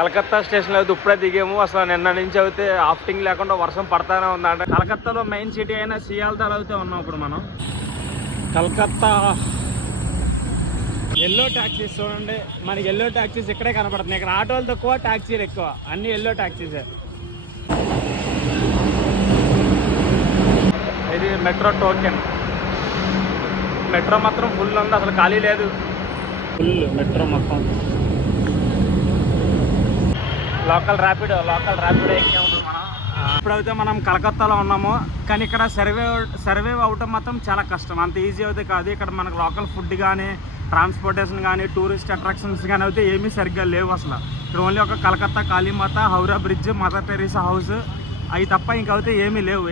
కలకత్తా స్టేషన్లో అయితే ఇప్పుడే దిగాము. అసలు నిన్న నుంచి అయితే ఆఫ్టింగ్ లేకుండా వర్షం పడతానే ఉందంట. కలకత్తాలో మెయిన్ సిటీ అయినా సియాల్దాలో అయితే ఉన్నాం ఇప్పుడు మనం. కలకత్తా ఎల్లో ట్యాక్సీస్ చూడండి, మనకి ఎల్లో ట్యాక్సీస్ ఇక్కడే కనపడుతున్నాయి. ఇక్కడ ఆటోలు తక్కువ, ట్యాక్సీలు ఎక్కువ, అన్ని ఎల్లో ట్యాక్సీసే. ఇది మెట్రో టోకెన్. మెట్రో మాత్రం ఫుల్ ఉంది, అసలు ఖాళీ లేదు. ఫుల్ మెట్రో మొత్తం. లోకల్ ర్యాపిడో ఎక్కే ఉంటుంది మనం. ఇప్పుడైతే మనం కలకత్తాలో ఉన్నాము, కానీ ఇక్కడ సర్వే అవటం మాత్రం చాలా కష్టం. అంత ఈజీ అయితే కాదు. ఇక్కడ మనకు లోకల్ ఫుడ్ కానీ, ట్రాన్స్పోర్టేషన్ కానీ, టూరిస్ట్ అట్రాక్షన్స్ కానీ అయితే ఏమీ సరిగ్గా లేవు అసలు. ఇక్కడ ఓన్లీ ఒక Calcutta Kalimata, Howrah bridge, mother Teresa house, అవి తప్ప ఇంకైతే ఏమీ లేవు.